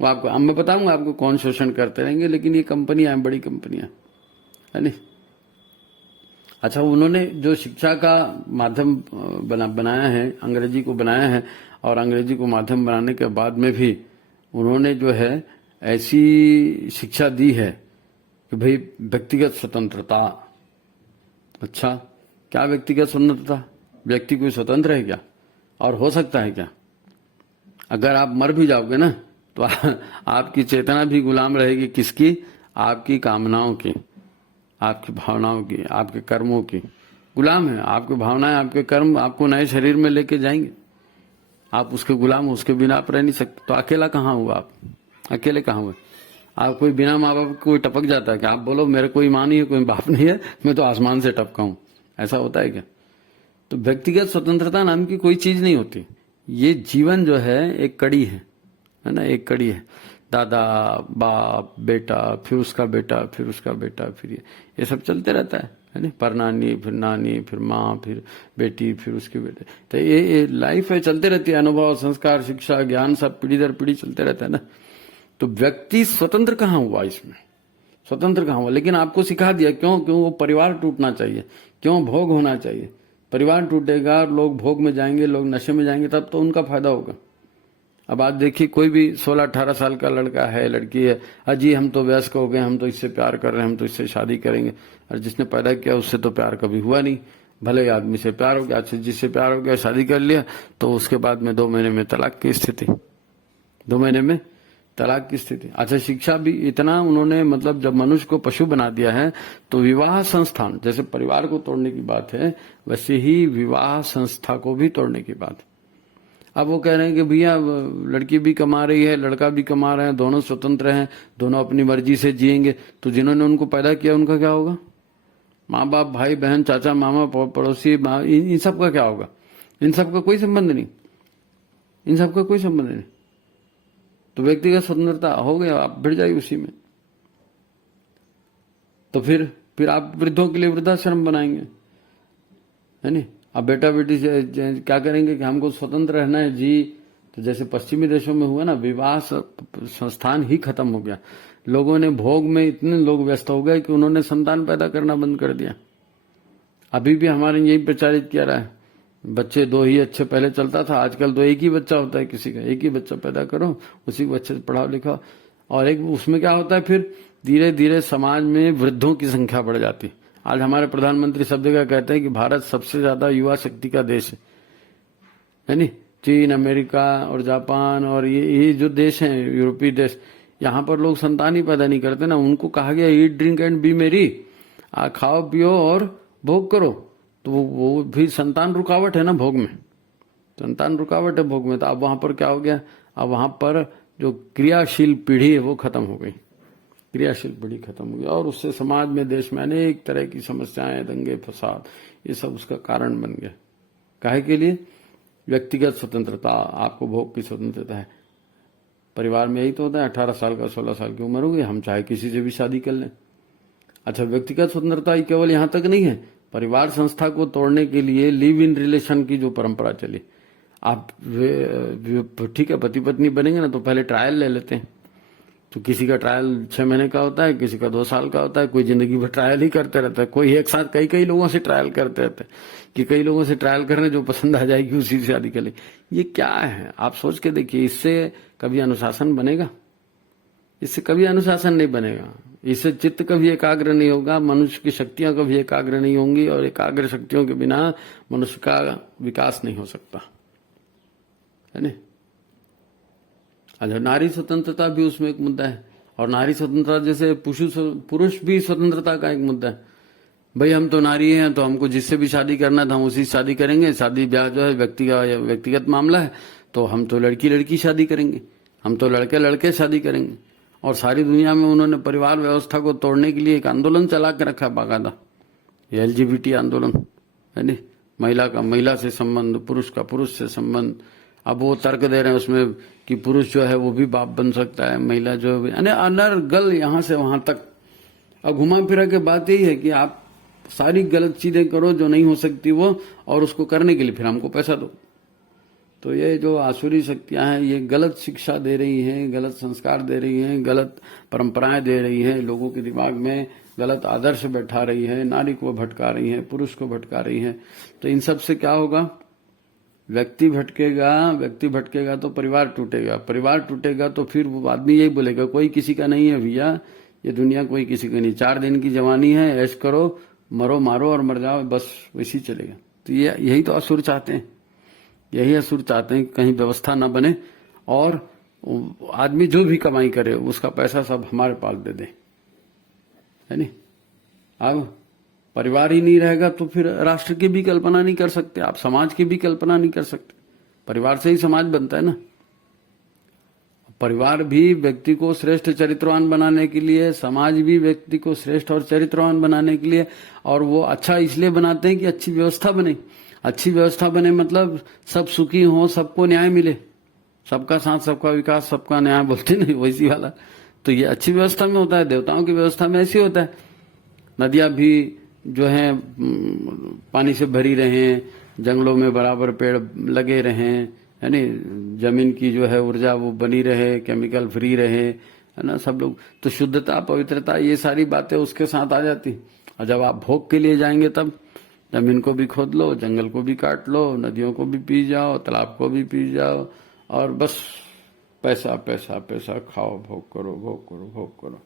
वो आपको, अब मैं बताऊंगा आपको कौन शोषण करते रहेंगे, लेकिन ये कंपनियां हैं, बड़ी कंपनियां, है नहीं। अच्छा, उन्होंने जो शिक्षा का माध्यम बनाया है, अंग्रेजी को बनाया है, और अंग्रेजी को माध्यम बनाने के बाद में भी उन्होंने जो है ऐसी शिक्षा दी है कि भाई व्यक्तिगत स्वतंत्रता। अच्छा, क्या व्यक्तिगत स्वतंत्रता? व्यक्ति कोई स्वतंत्र है क्या? और हो सकता है क्या? अगर आप मर भी जाओगे ना, तो आपकी चेतना भी गुलाम रहेगी किसकी? आपकी कामनाओं की, आपकी भावनाओं की, आपके कर्मों की गुलाम है। आपकी भावनाएं, आपके कर्म आपको नए शरीर में लेके जाएंगे। आप उसके गुलाम हो, उसके बिना आप रह नहीं सकते। तो अकेला कहाँ हुआ आप? अकेले कहाँ हुए आप? कोई बिना माँ बाप कोई टपक जाता है क्या? आप बोलो मेरे कोई माँ नहीं है, कोई बाप नहीं है, मैं तो आसमान से टपका हूं, ऐसा होता है क्या? तो व्यक्तिगत स्वतंत्रता नाम की कोई चीज नहीं होती। ये जीवन जो है एक कड़ी है ना, एक कड़ी है। दादा, बाप, बेटा, फिर उसका बेटा, फिर उसका बेटा, फिर ये सब चलते रहता है ना। परनानी, फिर नानी, फिर माँ, फिर बेटी, फिर उसके बेटे। तो ये लाइफ है, चलते रहती है। अनुभव, संस्कार, शिक्षा, ज्ञान सब पीढ़ी दर पीढ़ी चलते रहता है ना। तो व्यक्ति स्वतंत्र कहाँ हुआ इसमें? स्वतंत्र कहाँ हुआ? लेकिन आपको सिखा दिया। क्यों? वो परिवार टूटना चाहिए, क्यों भोग होना चाहिए। परिवार टूटेगा, लोग भोग में जाएंगे, लोग नशे में जाएंगे, तब तो उनका फायदा होगा। अब आज देखिए, कोई भी 16-18 साल का लड़का है, लड़की है, अजी हम तो वयस्क हो गए, हम तो इससे प्यार कर रहे हैं, हम तो इससे शादी करेंगे। और जिसने पैदा किया उससे तो प्यार कभी हुआ नहीं। भले आदमी से प्यार हो गया, आज जिससे प्यार हो गया, शादी कर लिया, तो उसके बाद में 2 महीने में तलाक की स्थिति, 2 महीने में तलाक की स्थिति। अच्छा, शिक्षा भी इतना उन्होंने, मतलब जब मनुष्य को पशु बना दिया है, तो विवाह संस्थान, जैसे परिवार को तोड़ने की बात है, वैसे ही विवाह संस्था को भी तोड़ने की बात है। अब वो कह रहे हैं कि भैया लड़की भी कमा रही है, लड़का भी कमा रहे हैं, दोनों स्वतंत्र हैं, दोनों अपनी मर्जी से जिएंगे। तो जिन्होंने उनको पैदा किया उनका क्या होगा? माँ बाप, भाई बहन, चाचा मामा, पड़ोसी, इन सब का क्या होगा? इन सब का कोई संबंध नहीं, इन सब का कोई संबंध नहीं। तो व्यक्तिगत स्वतंत्रता हो गया, आप भिड़ जाइए उसी में। तो फिर आप वृद्धों के लिए वृद्धाश्रम बनाएंगे, है नहीं? अब बेटा बेटी से क्या करेंगे कि हमको स्वतंत्र रहना है जी। तो जैसे पश्चिमी देशों में हुआ ना, विवाह संस्थान ही खत्म हो गया। लोगों ने भोग में इतने लोग व्यस्त हो गए कि उन्होंने संतान पैदा करना बंद कर दिया। अभी भी हमारे यही प्रचारित किया रहा है, बच्चे 2 ही अच्छे पहले चलता था, आजकल 2 एक ही बच्चा होता है किसी का। एक ही बच्चा पैदा करो, उसी को अच्छे से पढ़ाओ लिखाओ। और एक उसमें क्या होता है, फिर धीरे धीरे समाज में वृद्धों की संख्या बढ़ जाती। आज हमारे प्रधानमंत्री सब जगह कहते हैं कि भारत सबसे ज्यादा युवा शक्ति का देश है नहीं? चीन, अमेरिका और जापान और ये जो देश हैं, यूरोपीय देश, यहाँ पर लोग संतान ही पैदा नहीं करते ना। उनको कहा गया ईट ड्रिंक एंड बी मेरी, खाओ पियो और भोग करो। तो वो भी संतान रुकावट है ना भोग में, संतान रुकावट है भोग में। तो अब वहां पर क्या हो गया? अब वहां पर जो क्रियाशील पीढ़ी है वो खत्म हो गई, क्रियाशील पीढ़ी खत्म हो गई। और उससे समाज में, देश में अनेक तरह की समस्याएं, दंगे फसाद, ये सब उसका कारण बन गया। काहे के लिए? व्यक्तिगत स्वतंत्रता, आपको भोग की स्वतंत्रता है। परिवार में यही तो होता है, 18 साल का 16 साल की उम्र हो गई, हम चाहे किसी से भी शादी कर लें। अच्छा, व्यक्तिगत स्वतंत्रता ही केवल यहां तक नहीं है। परिवार संस्था को तोड़ने के लिए लिव इन रिलेशन की जो परंपरा चली, आप ठीक है पति पत्नी बनेंगे ना, तो पहले ट्रायल ले लेते हैं। तो किसी का ट्रायल 6 महीने का होता है, किसी का 2 साल का होता है, कोई जिंदगी भर ट्रायल ही करते रहता है। कोई एक साथ कई लोगों से ट्रायल करते रहते हैं कि कई लोगों से ट्रायल करने, जो पसंद आ जाएगी उसी से शादी कर ले। ये क्या है? आप सोच के देखिए, इससे कभी अनुशासन बनेगा? इससे कभी अनुशासन नहीं बनेगा। इससे चित्त कभी एकाग्र नहीं होगा, मनुष्य की शक्तियां कभी एकाग्र नहीं होंगी, और एकाग्र शक्तियों के बिना मनुष्य का विकास नहीं हो सकता, है ना? अच्छा, नारी स्वतंत्रता भी उसमें एक मुद्दा है। और नारी स्वतंत्रता जैसे पुरुष भी स्वतंत्रता का एक मुद्दा है। भाई हम तो नारी हैं, तो हमको जिससे भी शादी करना था हम उसी शादी करेंगे। शादी ब्याह जो है व्यक्तिगत मामला है, तो हम तो लड़की शादी करेंगे, हम तो लड़के शादी करेंगे। और सारी दुनिया में उन्होंने परिवार व्यवस्था को तोड़ने के लिए एक आंदोलन चला के रखा है बाकायदा, ये LGBT आंदोलन, है नहीं? महिला का महिला से संबंध, पुरुष का पुरुष से संबंध। अब वो तर्क दे रहे हैं उसमें कि पुरुष जो है वो भी बाप बन सकता है, महिला जो है अनर्गल यहां से वहां तक। अब घुमा फिरा के बात यही है कि आप सारी गलत चीजें करो जो नहीं हो सकती वो, और उसको करने के लिए फिर हमको पैसा दो। तो ये जो आसुरी शक्तियां हैं, ये गलत शिक्षा दे रही हैं, गलत संस्कार दे रही हैं, गलत परंपराएं दे रही हैं, लोगों के दिमाग में गलत आदर्श बैठा रही है, नारी को भटका रही है, पुरुष को भटका रही है। तो इन सब से क्या होगा? व्यक्ति भटकेगा तो परिवार टूटेगा, परिवार टूटेगा तो फिर वो आदमी यही बोलेगा कोई किसी का नहीं है भैया, ये दुनिया कोई किसी का नहीं, 4 दिन की जवानी है, ऐश करो, मरो मारो और मर जाओ, बस वैसी चलेगा। तो यही तो असुर चाहते हैं, यही असुर चाहते हैं कि कहीं व्यवस्था न बने और आदमी जो भी कमाई करे उसका पैसा सब हमारे पास दे दे, है नहीं। अब परिवार ही नहीं रहेगा तो फिर राष्ट्र की भी कल्पना नहीं कर सकते आप, समाज की भी कल्पना नहीं कर सकते। परिवार से ही समाज बनता है ना। परिवार भी व्यक्ति को श्रेष्ठ चरित्रवान बनाने के लिए, समाज भी व्यक्ति को श्रेष्ठ और चरित्रवान बनाने के लिए, और वो अच्छा इसलिए बनाते हैं कि अच्छी व्यवस्था बने। अच्छी व्यवस्था बने मतलब सब सुखी हो, सबको न्याय मिले, सबका साथ सबका विकास सबका न्याय बोलते नहीं, वैसी वाला। तो ये अच्छी व्यवस्था में होता है, देवताओं की व्यवस्था में ऐसे होता है। नदियां भी जो है पानी से भरी रहें, जंगलों में बराबर पेड़ लगे रहें, है नहीं, जमीन की जो है ऊर्जा वो बनी रहे, केमिकल फ्री रहे, है ना, सब लोग। तो शुद्धता, पवित्रता, ये सारी बातें उसके साथ आ जाती। और जब आप भोग के लिए जाएंगे तब जमीन को भी खोद लो, जंगल को भी काट लो, नदियों को भी पी जाओ, तालाब को भी पी जाओ, और बस पैसा पैसा पैसा खाओ, भोग करो भोग करो भोग करो,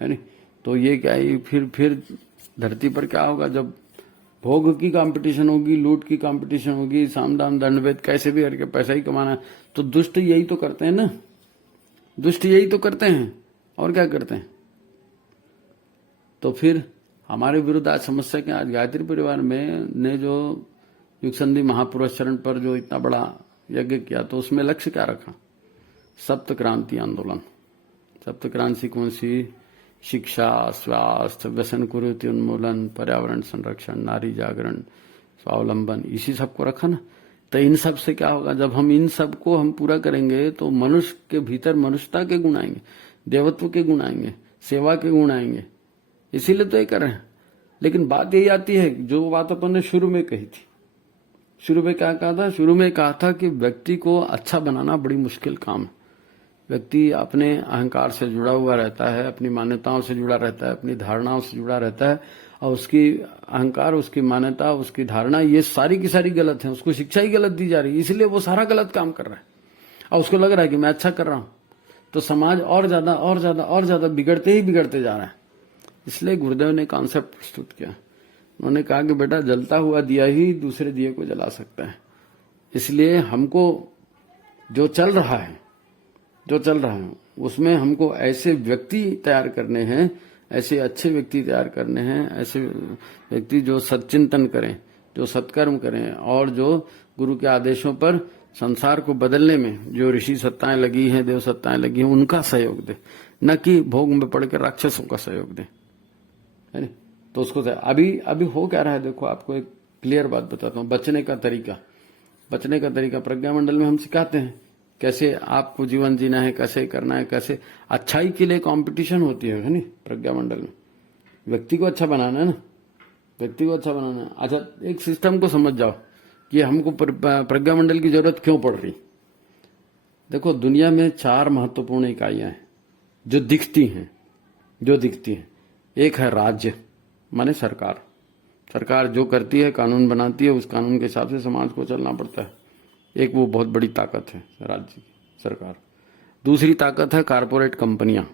है नहीं। तो ये क्या है, फिर धरती पर क्या होगा, जब भोग की कंपटीशन होगी, लूट की कंपटीशन होगी, साम दाम दंड भेद कैसे भी करके पैसा ही कमाना है। तो दुष्ट यही तो करते हैं ना, दुष्ट यही तो करते हैं, और क्या करते हैं। तो फिर हमारे विरुद्ध आज समस्या क्या, आज गायत्री परिवार में ने जो युग संधि महापुरुष चरण पर जो इतना बड़ा यज्ञ किया, तो उसमें लक्ष्य क्या रखा, सप्त क्रांति आंदोलन। सप्त क्रांति कौन सी, शिक्षा, स्वास्थ्य, व्यसन कुरीति उन्मूलन, पर्यावरण संरक्षण, नारी जागरण, स्वावलंबन, इसी सबको रखा ना। तो इन सब से क्या होगा, जब हम इन सब को हम पूरा करेंगे तो मनुष्य के भीतर मनुष्यता के गुण आएंगे, देवत्व के गुण आएंगे, सेवा के गुण आएंगे। इसीलिए तो ये कर रहे हैं। लेकिन बात यही आती है, जो बात अपन ने शुरू में कही थी, शुरू में क्या कहा था, शुरू में कहा था कि व्यक्ति को अच्छा बनाना बड़ी मुश्किल काम है। व्यक्ति अपने अहंकार से जुड़ा हुआ रहता है, अपनी मान्यताओं से जुड़ा रहता है, अपनी धारणाओं से जुड़ा रहता है, और उसकी अहंकार, उसकी मान्यता, उसकी धारणा, ये सारी की सारी गलत है। उसको शिक्षा ही गलत दी जा रही है, इसलिए वो सारा गलत काम कर रहा है। और उसको लग रहा है कि मैं अच्छा कर रहा हूं, तो समाज और ज्यादा और ज्यादा और ज्यादा बिगड़ते ही बिगड़ते जा रहा है। इसलिए गुरुदेव ने कॉन्सेप्ट प्रस्तुत किया। उन्होंने कहा कि बेटा, जलता हुआ दिया ही दूसरे दिए को जला सकता है। इसलिए हमको जो चल रहा है उसमें हमको ऐसे व्यक्ति तैयार करने हैं, ऐसे अच्छे व्यक्ति तैयार करने हैं, ऐसे व्यक्ति जो सच्चिंतन करें, जो सत्कर्म करें, और जो गुरु के आदेशों पर संसार को बदलने में जो ऋषि सत्ताएं लगी हैं, देव सत्ताएं लगी हैं, उनका सहयोग दे, न कि भोग में पड़कर राक्षसों का सहयोग दे, है नहीं। तो उसको अभी हो क्या रहा है, देखो आपको एक क्लियर बात बताता हूँ। बचने का तरीका प्रज्ञा मंडल में हम सिखाते हैं, कैसे आपको जीवन जीना है, कैसे करना है, कैसे अच्छाई के लिए कंपटीशन होती है नहीं, प्रज्ञा मंडल में। व्यक्ति को अच्छा बनाना है ना, व्यक्ति को अच्छा बनाना है। अच्छा, एक सिस्टम को समझ जाओ कि हमको प्रज्ञा मंडल की जरूरत क्यों पड़ रही। देखो, दुनिया में 4 महत्वपूर्ण इकाइयां हैं जो दिखती हैं। एक है राज्य, माने सरकार जो करती है, कानून बनाती है, उस कानून के हिसाब से समाज को चलना पड़ता है। एक वो बहुत बड़ी ताकत है राज्य की, सरकार। दूसरी ताकत है कारपोरेट कंपनियां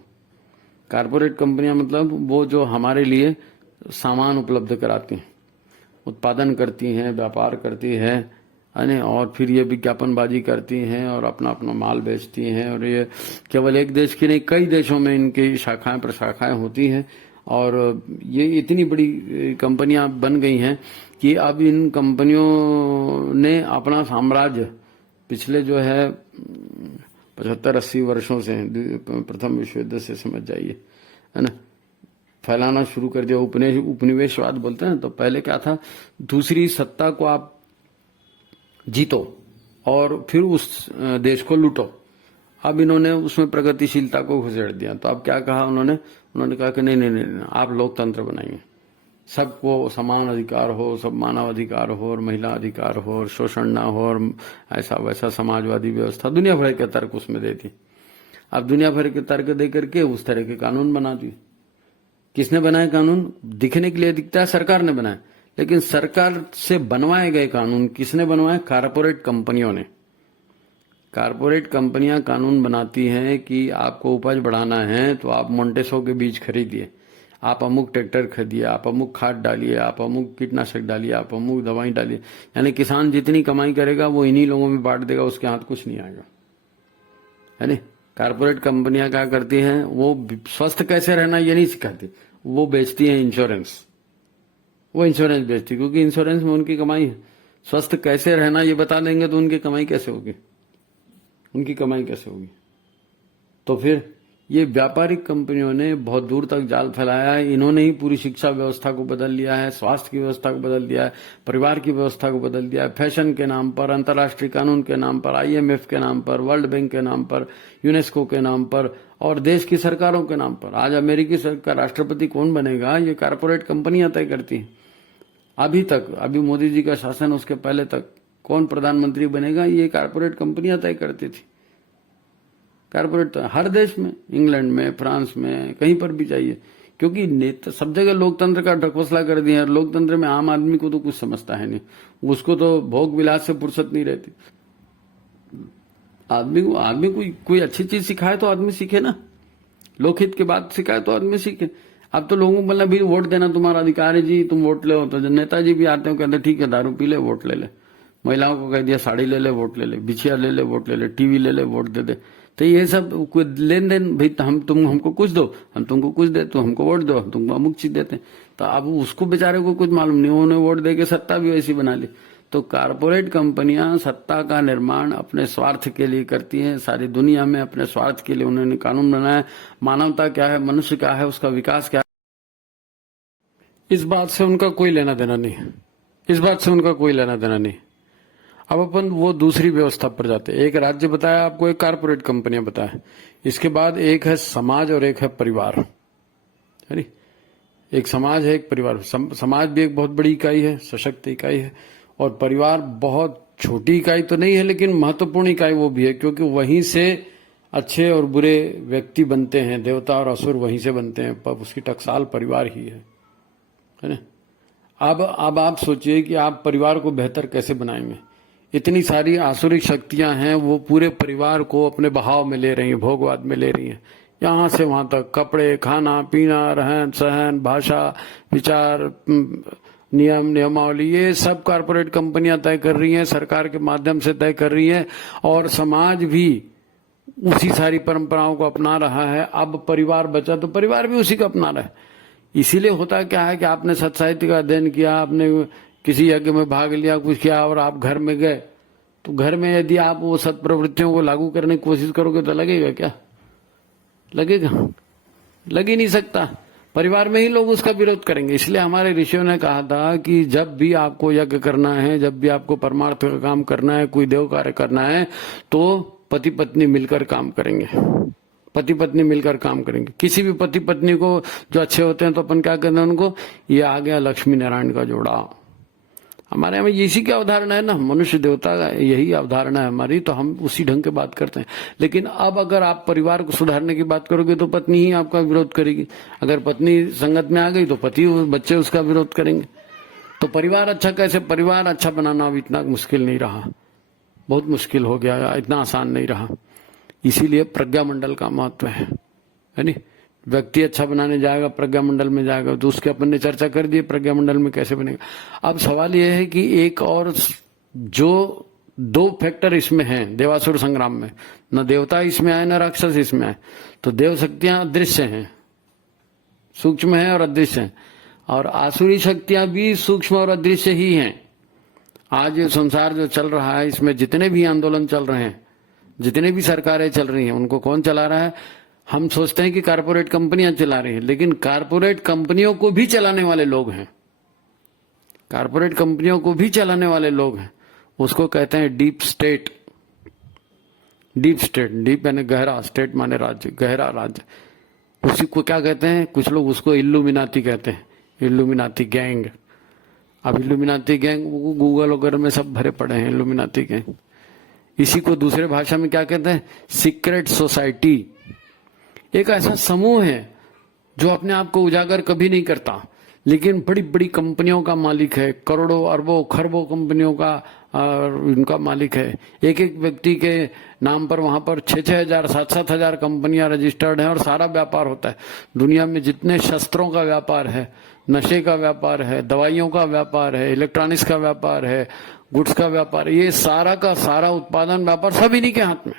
मतलब वो जो हमारे लिए सामान उपलब्ध कराती हैं, उत्पादन करती हैं, व्यापार करती है, और फिर ये विज्ञापनबाजी करती हैं और अपना अपना माल बेचती हैं। और ये केवल एक देश की नहीं, कई देशों में इनकी शाखाएं प्रशाखाएं होती हैं। और ये इतनी बड़ी कंपनियां बन गई हैं कि अब इन कंपनियों ने अपना साम्राज्य पिछले जो है 75-80 वर्षों से, प्रथम विश्व युद्ध से समझ जाइए, है ना, फैलाना शुरू कर दिया। उपनिवेशवाद बोलते हैं। तो पहले क्या था, दूसरी सत्ता को आप जीतो और फिर उस देश को लूटो। अब इन्होंने उसमें प्रगतिशीलता को घुसेड़ दिया। तो अब क्या कहा उन्होंने कहा कि नहीं, आप लोकतंत्र बनाइए, सबको समान अधिकार हो, सब मानव अधिकार हो, और महिला अधिकार हो, और शोषण ना हो, और ऐसा वैसा समाजवादी व्यवस्था, दुनिया भर के तर्क उसमें देती। अब दुनिया भर के तर्क दे करके उस तरह के कानून बना दिए। किसने बनाए कानून? दिखने के लिए दिखता है सरकार ने बनाया, लेकिन सरकार से बनवाए गए कानून किसने बनवाए? कारपोरेट कंपनियों ने। कारपोरेट कंपनियां कानून बनाती हैं कि आपको उपज बढ़ाना है तो आप मोंटेसो के बीज खरीदिए, आप अमुक ट्रैक्टर खरीदिए, आप अमुक खाद डालिए, आप अमुक कीटनाशक डालिए, आप अमुक दवाई डालिए। यानी किसान जितनी कमाई करेगा वो इन्हीं लोगों में बांट देगा, उसके हाथ कुछ नहीं आएगा, है नहीं। कारपोरेट कंपनियां क्या करती हैं, वो स्वस्थ कैसे रहना ये नहीं सिखाती, वो बेचती हैं इंश्योरेंस। वो इंश्योरेंस बेचती, क्योंकि इंश्योरेंस में उनकी कमाई है। स्वस्थ कैसे रहना ये बता देंगे तो उनकी कमाई कैसे होगी, उनकी कमाई कैसे होगी। तो फिर ये व्यापारिक कंपनियों ने बहुत दूर तक जाल फैलाया है। इन्होंने ही पूरी शिक्षा व्यवस्था को बदल लिया है, स्वास्थ्य की व्यवस्था को बदल दिया है, परिवार की व्यवस्था को बदल दिया है, फैशन के नाम पर, अंतर्राष्ट्रीय कानून के नाम पर, IMF के नाम पर, वर्ल्ड बैंक के नाम पर, यूनेस्को के नाम पर और देश की सरकारों के नाम पर। आज अमेरिकी सरकार राष्ट्रपति कौन बनेगा ये कारपोरेट कंपनियां तय करती हैं। अभी मोदी जी का शासन, उसके पहले तक कौन प्रधानमंत्री बनेगा ये कारपोरेट कंपनियां तय करती थी। कारपोरेट हर देश में, इंग्लैंड में, फ्रांस में, कहीं पर भी चाहिए, क्योंकि नेता सब जगह लोकतंत्र का ढकोसला कर दिया। लोकतंत्र में आम आदमी को तो कुछ समझता है नहीं, उसको तो भोग विलास से फुर्सत नहीं रहती। आदमी को कोई अच्छी चीज सिखाए तो आदमी सीखे ना, लोकहित की बात सिखाए तो आदमी सीखे। अब तो लोगों को बोलना भी वोट देना तुम्हारा अधिकार है जी, तुम वोट ले। तो नेताजी भी आते हो, कहते ठीक है दारू पी ले वोट ले ले, महिलाओं को कह दिया साड़ी ले ले वोट ले ले, बिछिया ले ले वोट ले ले, टीवी ले ले वोट दे दे। तो ये सब लेन देन भाई, तुम हमको कुछ दो, हम तुमको कुछ दे, तुम हमको वोट दो, हम तुमको अमुक चीज देते हैं। तो अब उसको बेचारे को कुछ मालूम नहीं, उन्होंने वोट दे के सत्ता भी वैसी बना ली। तो कारपोरेट कंपनियां सत्ता का निर्माण अपने स्वार्थ के लिए करती हैं, सारी दुनिया में अपने स्वार्थ के लिए उन्होंने कानून बनाया। मानवता क्या है, मनुष्य क्या है, उसका विकास क्या है, इस बात से उनका कोई लेना देना नहीं है, इस बात से उनका कोई लेना देना नहीं। अब अपन वो दूसरी व्यवस्था पर जाते हैं। एक राज्य बताया आपको, एक कारपोरेट कंपनियां बताया, इसके बाद एक है समाज और एक है परिवार, है नी? एक समाज है, एक परिवार। समाज भी एक बहुत बड़ी इकाई है, सशक्त इकाई है, और परिवार बहुत छोटी इकाई तो नहीं है लेकिन महत्वपूर्ण इकाई वो भी है, क्योंकि वहीं से अच्छे और बुरे व्यक्ति बनते हैं, देवता और असुर वहीं से बनते हैं, पर उसकी टकसाल परिवार ही है ना? अब आप सोचिए कि आप परिवार को बेहतर कैसे बनाएंगे। इतनी सारी आसुरिक शक्तियां हैं, वो पूरे परिवार को अपने बहाव में ले रही हैं, भोगवाद में ले रही हैं, यहां से वहां तक, कपड़े, खाना पीना, रहन सहन, भाषा, विचार, नियमावली, ये सब कारपोरेट कंपनियां तय कर रही हैं, सरकार के माध्यम से तय कर रही है, और समाज भी उसी सारी परंपराओं को अपना रहा है। अब परिवार बचा तो परिवार भी उसी को अपना रहा है। इसीलिए होता क्या है कि आपने सत साहित्य का अध्ययन किया, आपने किसी यज्ञ में भाग लिया, कुछ किया, और आप घर में गए, तो घर में यदि आप वो सत प्रवृत्तियों को लागू करने की कोशिश करोगे तो लगेगा क्या? लगेगा? लग ही नहीं सकता। परिवार में ही लोग उसका विरोध करेंगे। इसलिए हमारे ऋषियों ने कहा था कि जब भी आपको यज्ञ करना है, जब भी आपको परमार्थ का काम करना है, कोई देव कार्य करना है, तो पति पत्नी मिलकर काम करेंगे, पति पत्नी मिलकर काम करेंगे। किसी भी पति पत्नी को जो अच्छे होते हैं तो अपन क्या कहते हैं उनको, ये आ गया लक्ष्मी नारायण का जोड़ा। हमारे यहाँ इसी की अवधारणा है ना, मनुष्य देवता का यही अवधारणा है हमारी, तो हम उसी ढंग की बात करते हैं। लेकिन अब अगर आप परिवार को सुधारने की बात करोगे तो पत्नी ही आपका विरोध करेगी। अगर पत्नी संगत में आ गई तो पति बच्चे उसका विरोध करेंगे। तो परिवार अच्छा कैसे, परिवार अच्छा बनाना अब इतना मुश्किल नहीं रहा, बहुत मुश्किल हो गया, इतना आसान नहीं रहा। इसीलिए प्रज्ञा मंडल का महत्व है नी? व्यक्ति अच्छा बनाने जाएगा, प्रज्ञा मंडल में जाएगा, तो उसके अपन ने चर्चा कर दी प्रज्ञा मंडल में कैसे बनेगा। अब सवाल यह है कि एक और जो दो फैक्टर इसमें हैं देवासुर संग्राम में, न देवता इसमें आए न राक्षस इसमें आए। तो देव शक्तियां अदृश्य हैं, सूक्ष्म है और अदृश्य हैं, और आसुरी शक्तियां भी सूक्ष्म और अदृश्य ही हैं। आज ये संसार जो चल रहा है, इसमें जितने भी आंदोलन चल रहे हैं, जितने भी सरकारें चल रही हैं, उनको कौन चला रहा है? हम सोचते हैं कि कारपोरेट कंपनियां चला रही हैं, लेकिन कारपोरेट कंपनियों को भी चलाने वाले लोग हैं, कारपोरेट कंपनियों को भी चलाने वाले लोग हैं। उसको कहते हैं deep state. Deep state, deep यानी गहरा, स्टेट माने राज्य, गहरा राज्य। उसी को क्या कहते हैं? कुछ लोग उसको इल्लुमिनाती कहते हैं, इल्लुमिनाती गैंग। अब इल्लुमिनाती गैंग गूगल वगैरह में सब भरे पड़े हैं, इल्लुमिनाती गैंग। इसी को दूसरे भाषा में क्या कहते हैं? Secret society. एक ऐसा समूह है जो अपने आप को उजागर कभी नहीं करता, लेकिन बड़ी बड़ी कंपनियों का मालिक है, करोड़ों अरबों खरबों कंपनियों का उनका मालिक है। एक एक व्यक्ति के नाम पर वहां पर 6-6 हजार 7-7 हजार कंपनियां रजिस्टर्ड हैं, और सारा व्यापार होता है। दुनिया में जितने शस्त्रों का व्यापार है, नशे का व्यापार है, दवाइयों का व्यापार है, इलेक्ट्रॉनिक्स का व्यापार है, गुड्स का व्यापार, ये सारा का सारा उत्पादन व्यापार सब इन्हीं के हाथ में।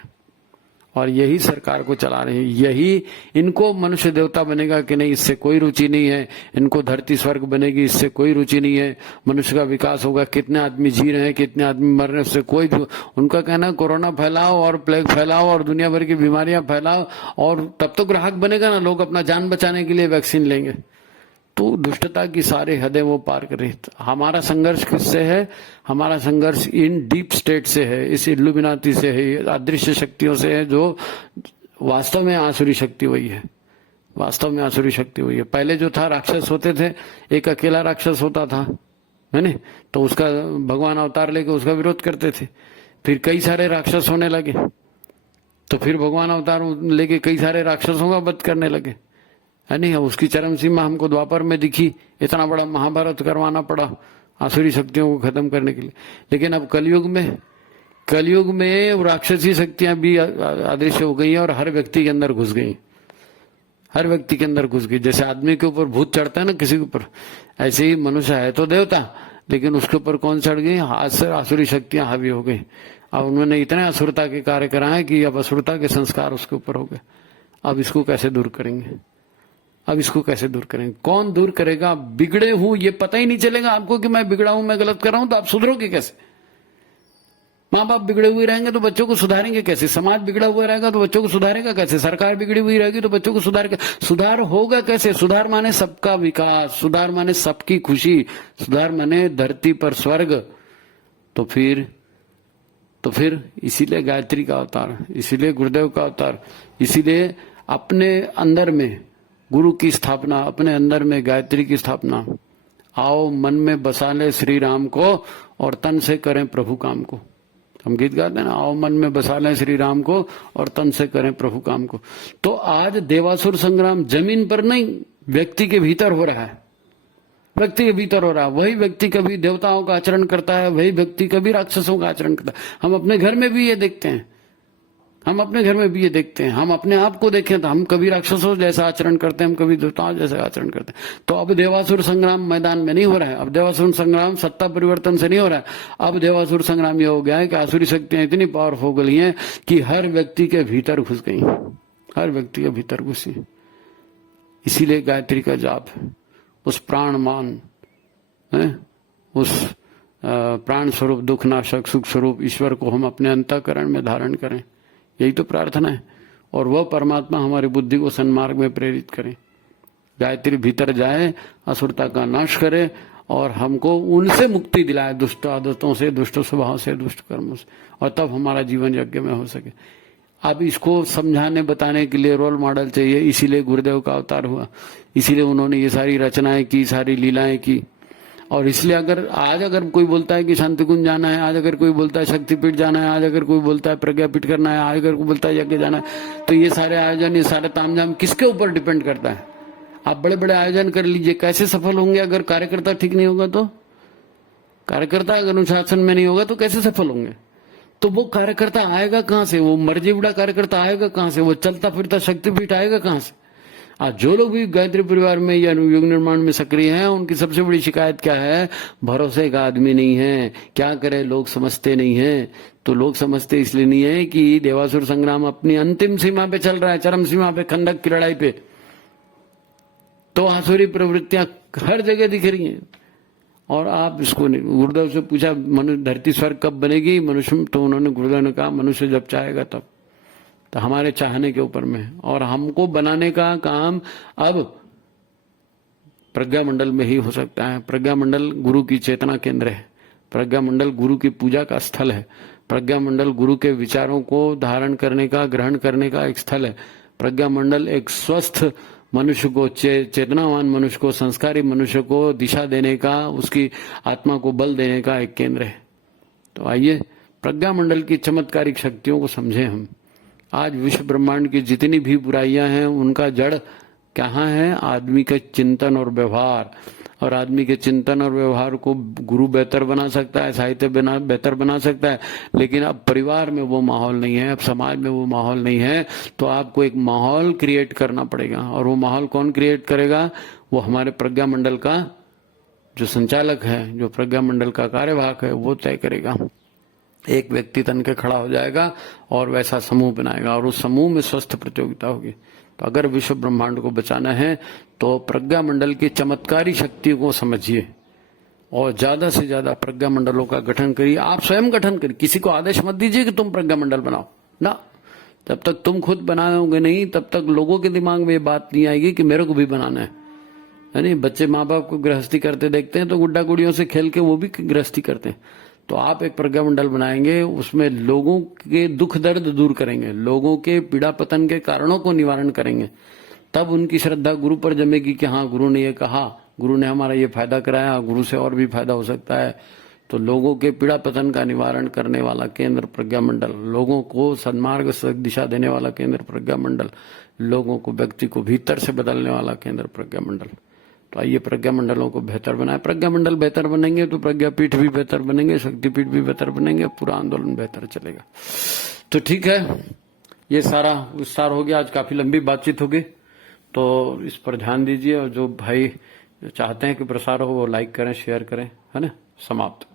और यही सरकार को चला रहे हैं। यही इनको मनुष्य देवता बनेगा कि नहीं, इससे कोई रुचि नहीं है। इनको धरती स्वर्ग बनेगी, इससे कोई रुचि नहीं है। मनुष्य का विकास होगा, कितने आदमी जी रहे हैं, कितने आदमी मर रहे हैं, उससे कोई, उनका कहना है कोरोना फैलाओ और प्लेग फैलाओ और दुनिया भर की बीमारियां फैलाओ, और तब तो ग्राहक बनेगा ना, लोग अपना जान बचाने के लिए वैक्सीन लेंगे। तो दुष्टता की सारी हदें वो पार कर रही। हमारा संघर्ष किससे है? हमारा संघर्ष इन डीप स्टेट से है, इस इल्यूमिनाती से है, अदृश्य शक्तियों से है, जो वास्तव में आसुरी शक्ति वही है। वास्तव में आसुरी शक्ति वही है। पहले जो था, राक्षस होते थे, एक अकेला राक्षस होता था, है ना, तो उसका भगवान अवतार लेके उसका विरोध करते थे। फिर कई सारे राक्षस होने लगे, तो फिर भगवान अवतार लेके कई सारे राक्षसों का वध करने लगे, है नहीं। उसकी चरम सीमा हमको द्वापर में दिखी, इतना बड़ा महाभारत करवाना पड़ा आसुरी शक्तियों को खत्म करने के लिए। लेकिन अब कलयुग में राक्षसी शक्तियां भी अदृश्य हो गई हैं और हर व्यक्ति के अंदर घुस गई, हर व्यक्ति के अंदर घुस गई। जैसे आदमी के ऊपर भूत चढ़ता है ना किसी के ऊपर, ऐसे ही मनुष्य है तो देवता, लेकिन उसके ऊपर कौन चढ़ गई? आसुरी शक्तियां हावी हो गई। अब उन्होंने इतने असुरता के कार्य कराए कि अब असुरता के संस्कार उसके ऊपर हो गए। अब इसको कैसे दूर करेंगे? अब इसको कैसे दूर करेंगे? कौन दूर करेगा? बिगड़े हूं ये पता ही नहीं चलेगा आपको कि मैं बिगड़ा हूं, मैं गलत कर रहा हूं, तो आप सुधरोगे कैसे? माँ बाप बिगड़े हुए रहेंगे तो बच्चों को सुधारेंगे कैसे? समाज बिगड़ा हुआ रहेगा तो बच्चों को सुधारेगा कैसे? सरकार बिगड़ी हुई रहेगी तो बच्चों को सुधार होगा कैसे? सुधार माने सबका विकास, सुधार माने सबकी खुशी, सुधार माने धरती पर स्वर्ग। तो फिर इसीलिए गायत्री का अवतार, इसीलिए गुरुदेव का अवतार, इसीलिए अपने अंदर में गुरु की स्थापना, अपने अंदर में गायत्री की स्थापना। आओ मन में बसा ले श्री राम को और तन से करें प्रभु काम को। हम गीत गाते हैं ना, आओ मन में बसा ले श्री राम को और तन से करें प्रभु काम को। तो आज देवासुर संग्राम जमीन पर नहीं, व्यक्ति के भीतर हो रहा है, व्यक्ति के भीतर हो रहा है। वही व्यक्ति कभी देवताओं का आचरण करता है, वही व्यक्ति कभी राक्षसों का आचरण करता है। हम अपने घर में भी ये देखते हैं, हम अपने आप को देखें तो हम कभी राक्षसों जैसा आचरण करते हैं, हम कभी देवताओं जैसा आचरण करते हैं। तो अब देवासुर संग्राम मैदान में नहीं हो रहा है। अब देवासुर संग्राम सत्ता परिवर्तन से नहीं हो रहा है। अब देवासुर संग्राम ये हो गया है कि आसुरी शक्तियां इतनी पावरफुल हो गई हैं कि हर व्यक्ति के भीतर घुस गई, हर व्यक्ति के भीतर घुसी। इसीलिए गायत्री का जाप, उस प्राणमान है, उस प्राण स्वरूप दुख नाशक सुख स्वरूप ईश्वर को हम अपने अंतःकरण में धारण करें, यही तो प्रार्थना है। और वह परमात्मा हमारी बुद्धि को सन्मार्ग में प्रेरित करे। गायत्री भीतर जाए, असुरता का नाश करे और हमको उनसे मुक्ति दिलाए, दुष्ट आदतों से, दुष्ट स्वभाव से, दुष्ट कर्मों से, और तब हमारा जीवन यज्ञ में हो सके। अब इसको समझाने बताने के लिए रोल मॉडल चाहिए, इसीलिए गुरुदेव का अवतार हुआ, इसीलिए उन्होंने ये सारी रचनाएं की, सारी लीलाएं की। और इसलिए अगर कोई बोलता है कि शांति कुंज जाना है, आज अगर कोई बोलता है शक्तिपीठ जाना है, आज अगर कोई बोलता है प्रज्ञापीठ करना है, आज अगर कोई बोलता है यज्ञ जाना है, तो ये सारे आयोजन, ये सारे तामझाम किसके ऊपर डिपेंड करता है? आप बड़े बड़े आयोजन कर लीजिए, कैसे सफल होंगे? अगर कार्यकर्ता ठीक नहीं होगा तो, कार्यकर्ता अगर अनुशासन में नहीं होगा तो कैसे सफल होंगे? तो वो कार्यकर्ता आएगा कहां से? वो मर्जी उड़ा कार्यकर्ता आएगा कहां से? वो चलता फिरता शक्तिपीठ आएगा कहां से? आज जो लोग भी गायत्री परिवार में या योग निर्माण में सक्रिय हैं, उनकी सबसे बड़ी शिकायत क्या है? भरोसे का आदमी नहीं है। क्या करे, लोग समझते नहीं है। तो लोग समझते इसलिए नहीं है कि देवासुर संग्राम अपनी अंतिम सीमा पे चल रहा है, चरम सीमा पे, खंडक की लड़ाई पे। तो आसुरी प्रवृत्तियां हर जगह दिख रही हैं। और आप इसको नहीं, गुरुदेव से पूछा मनुष्य धरती स्वर्ग कब बनेगी मनुष्य, तो उन्होंने, गुरुदेव ने कहा मनुष्य जब चाहेगा तब। तो हमारे चाहने के ऊपर में, और हमको बनाने का काम अब प्रज्ञा मंडल में ही हो सकता है। प्रज्ञा मंडल गुरु की चेतना केंद्र है, प्रज्ञा मंडल गुरु की पूजा का स्थल है, प्रज्ञा मंडल गुरु के विचारों को धारण करने का, ग्रहण करने का एक स्थल है। प्रज्ञा मंडल एक स्वस्थ मनुष्य को, चेतनावान मनुष्य को, संस्कारी मनुष्य को दिशा देने का, उसकी आत्मा को बल देने का एक केंद्र है। तो आइए प्रज्ञा मंडल की चमत्कारिक शक्तियों को समझें हम। आज विश्व ब्रह्मांड की जितनी भी बुराइयां हैं, उनका जड़ कहाँ है? आदमी के चिंतन और व्यवहार। और आदमी के चिंतन और व्यवहार को गुरु बेहतर बना सकता है, साहित्य बेहतर बना सकता है, लेकिन अब परिवार में वो माहौल नहीं है, अब समाज में वो माहौल नहीं है। तो आपको एक माहौल क्रिएट करना पड़ेगा। और वो माहौल कौन क्रिएट करेगा? वो हमारे प्रज्ञा मंडल का जो संचालक है, जो प्रज्ञा मंडल का कार्यवाहक है, वो तय करेगा। एक व्यक्ति तन के खड़ा हो जाएगा और वैसा समूह बनाएगा और उस समूह में स्वस्थ प्रतियोगिता होगी। तो अगर विश्व ब्रह्मांड को बचाना है तो प्रज्ञा मंडल की चमत्कारी शक्ति को समझिए और ज्यादा से ज्यादा प्रज्ञा मंडलों का गठन करिए। आप स्वयं गठन करिए, किसी को आदेश मत दीजिए कि तुम प्रज्ञा मंडल बनाओ ना। जब तक तुम खुद बनाओगे नहीं तब तक लोगों के दिमाग में ये बात नहीं आएगी कि मेरे को भी बनाना है नहीं। बच्चे माँ बाप को गृहस्थी करते देखते हैं तो गुड्डा गुड़ियों से खेल के वो भी गृहस्थी करते हैं। तो आप एक प्रज्ञा मंडल बनाएंगे, उसमें लोगों के दुख दर्द दूर करेंगे, लोगों के पीड़ा पतन के कारणों को निवारण करेंगे, तब उनकी श्रद्धा गुरु पर जमेगी कि हाँ गुरु ने ये कहा, गुरु ने हमारा ये फायदा कराया, गुरु से और भी फायदा हो सकता है। तो लोगों के पीड़ा पतन का निवारण करने वाला केंद्र प्रज्ञा मंडल, लोगों को सन्मार्ग से दिशा देने वाला केंद्र प्रज्ञा मंडल, लोगों को व्यक्ति को भीतर से बदलने वाला केंद्र प्रज्ञा मंडल। तो आइए प्रज्ञा मंडलों को बेहतर बनाए। प्रज्ञा मंडल बेहतर बनेंगे तो प्रज्ञापीठ भी बेहतर बनेंगे, शक्तिपीठ भी बेहतर बनेंगे, पूरा आंदोलन बेहतर चलेगा। तो ठीक है, ये सारा विस्तार हो गया। आज काफी लंबी बातचीत हो गई, तो इस पर ध्यान दीजिए और जो भाई चाहते हैं कि प्रसार हो वो लाइक करें, शेयर करें, है ना। समाप्त।